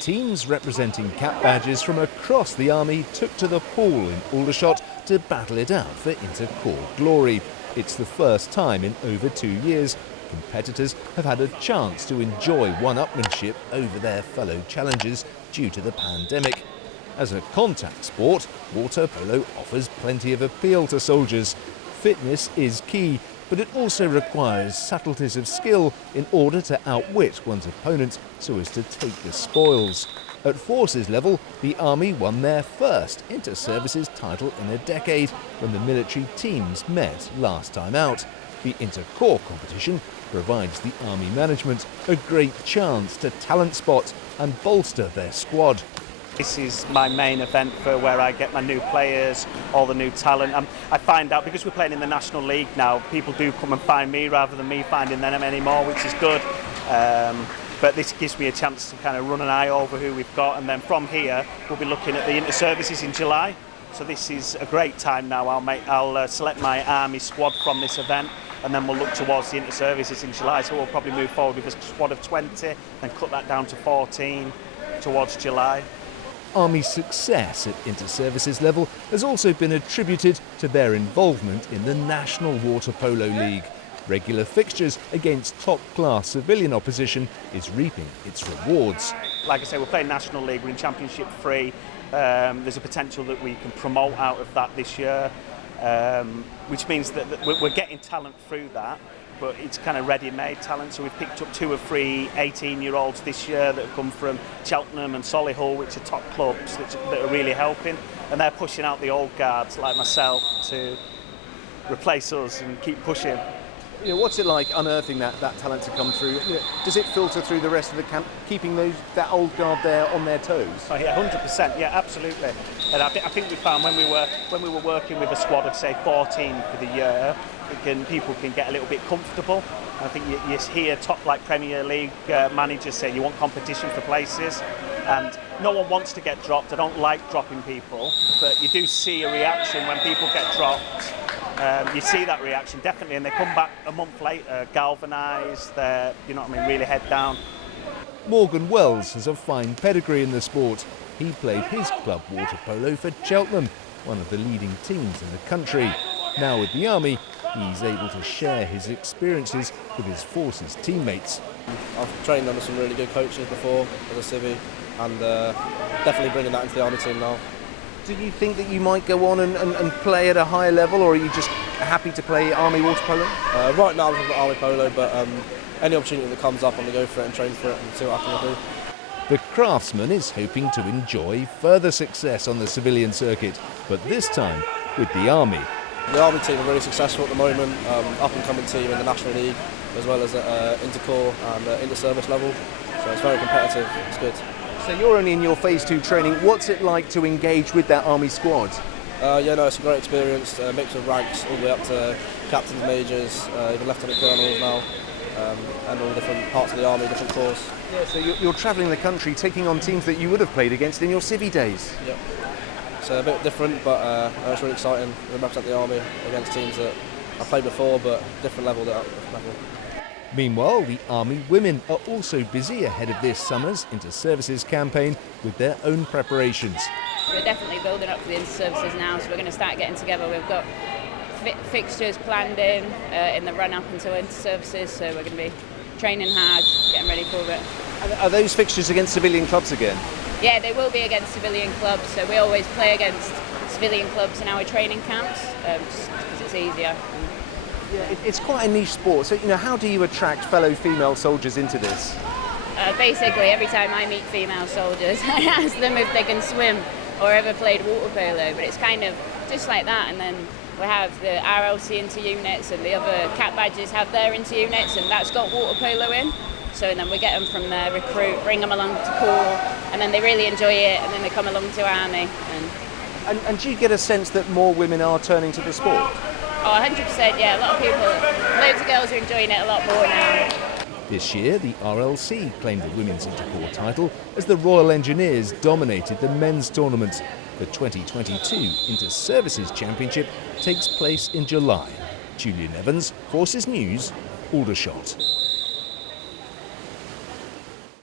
Teams representing cap badges from across the Army took to the pool in Aldershot to battle it out for inter-corps glory. It's the first time in over 2 years competitors have had a chance to enjoy one-upmanship over their fellow challengers due to the pandemic. As a contact sport, water polo offers plenty of appeal to soldiers. Fitness is key, but it also requires subtleties of skill in order to outwit one's opponent so as to take the spoils. At forces level, the Army won their first inter-services title in a decade when the military teams met last time out. The inter-corps competition provides the Army management a great chance to talent spot and bolster their squad. This is my main event for where I get my new players, all the new talent. I find out, because we're playing in the National League now, people do come and find me rather than me finding them anymore, which is good. But this gives me a chance to kind of run an eye over who we've got, and then from here we'll be looking at the inter-services in July. So this is a great time now. I'll select my Army squad from this event, and then we'll look towards the inter-services in July. So we'll probably move forward with a squad of 20 and cut that down to 14 towards July. Army's success at inter-services level has also been attributed to their involvement in the National Water Polo League. Regular fixtures against top-class civilian opposition is reaping its rewards. Like I say, we're playing National League, we're in Championship 3. There's a potential that we can promote out of that this year, which means that we're getting talent through that, but it's kind of ready-made talent. So we've picked up 2 or 3 18-year-olds this year that have come from Cheltenham and Solihull, which are top clubs that are really helping, and they're pushing out the old guards like myself to replace us and keep pushing. You know, what's it like unearthing that talent to come through? You know, does it filter through the rest of the camp, keeping that old guard there on their toes? Oh yeah, 100%. Yeah, absolutely. And I think we found when we were working with a squad of say 14 for the year, people can get a little bit comfortable. I think you hear top like Premier League managers say you want competition for places, and no one wants to get dropped. I don't like dropping people, but you do see a reaction when people get dropped. You see that reaction definitely, and they come back a month later galvanised. They're, you know what I mean, really head down. Morgan Wells has a fine pedigree in the sport. He played his club water polo for Cheltenham, one of the leading teams in the country. Now with the Army, he's able to share his experiences with his forces teammates. I've trained under some really good coaches before as a civvy, and definitely bringing that into the Army team now. Do you think that you might go on and play at a higher level, or are you just happy to play Army water polo? Right now I'm looking at Army polo, but any opportunity that comes up, I'm going to go for it and train for it and see what I can do. The Craftsman is hoping to enjoy further success on the civilian circuit, but this time with the Army. The Army team are really successful at the moment, up-and-coming team in the National League, as well as at inter-corps and inter-service level, so it's very competitive, it's good. So you're only in your phase 2 training. What's it like to engage with that Army squad? Yeah, no, it's a great experience, a mix of ranks all the way up to captains, majors, even lieutenant colonels now, and all different parts of the Army, different corps. Yeah, so you're travelling the country, taking on teams that you would have played against in your civvy days. Yeah, it's a bit different, but it's really exciting to represent the Army against teams that I've played before, but different level. Meanwhile, the Army women are also busy ahead of this summer's inter-services campaign with their own preparations. We're definitely building up for the inter-services now, so we're going to start getting together. We've got fixtures planned in the run-up until inter-services, so we're going to be training hard, getting ready for it. Are those fixtures against civilian clubs again? Yeah, they will be against civilian clubs, so we always play against civilian clubs in our training camps, just because it's easier. Yeah, it's quite a niche sport, so how do you attract fellow female soldiers into this? Basically, every time I meet female soldiers, I ask them if they can swim or ever played water polo, but it's kind of just like that. And then we have the RLC inter-units, and the other cap badges have their inter-units, and that's got water polo in. So then we get them from there, recruit, bring them along to Corps, and then they really enjoy it, and then they come along to Army. And do you get a sense that more women are turning to the sport? Oh, 100%, yeah. A lot of people, loads of girls are enjoying it a lot more now. This year, the RLC claimed the women's inter-corps title as the Royal Engineers dominated the men's tournament. The 2022 Inter-Services Championship takes place in July. Julian Evans, Forces News, Aldershot.